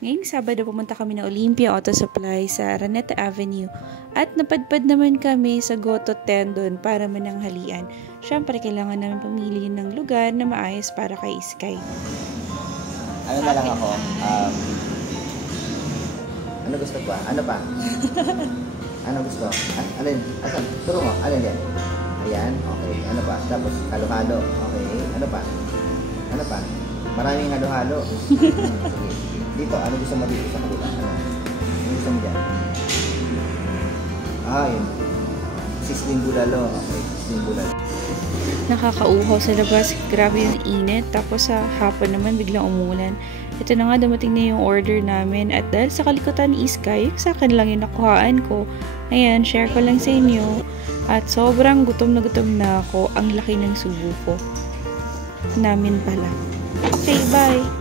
Ngayong Sabado pumunta kami ng Olympia Auto Supply sa Araneta Avenue at napadpad naman kami sa Goto Tendon para mananghalian. Syempre, kailangan namin pumili ng lugar na maayos para kay Sky. Ano na lang ako? Ano gusto ko? Ano pa? Ano gusto? Alin? Asan? Turo mo. Alin yan? Ayan. Okay. Ano pa? Tapos halo-halo. Okay. Ano pa? Ano pa? Maraming halo-halo. Sige. Dito. Ano gusto mo dito sa kabila? Ano gusto mo dyan? Yun. Sisling bulalo. Okay. Sisling bulalo. Nakakauhaw sa labas. Grabe yung init. Tapos sa hapon naman biglang umulan. Ito na nga, dumating na yung order namin. At dahil sa kalikutan ni Sky, sa akin lang yung nakuhaan ko. Ayan, share ko lang sa inyo. At sobrang gutom na ako. Ang laki ng subo ko. Namin pala. Okay, bye!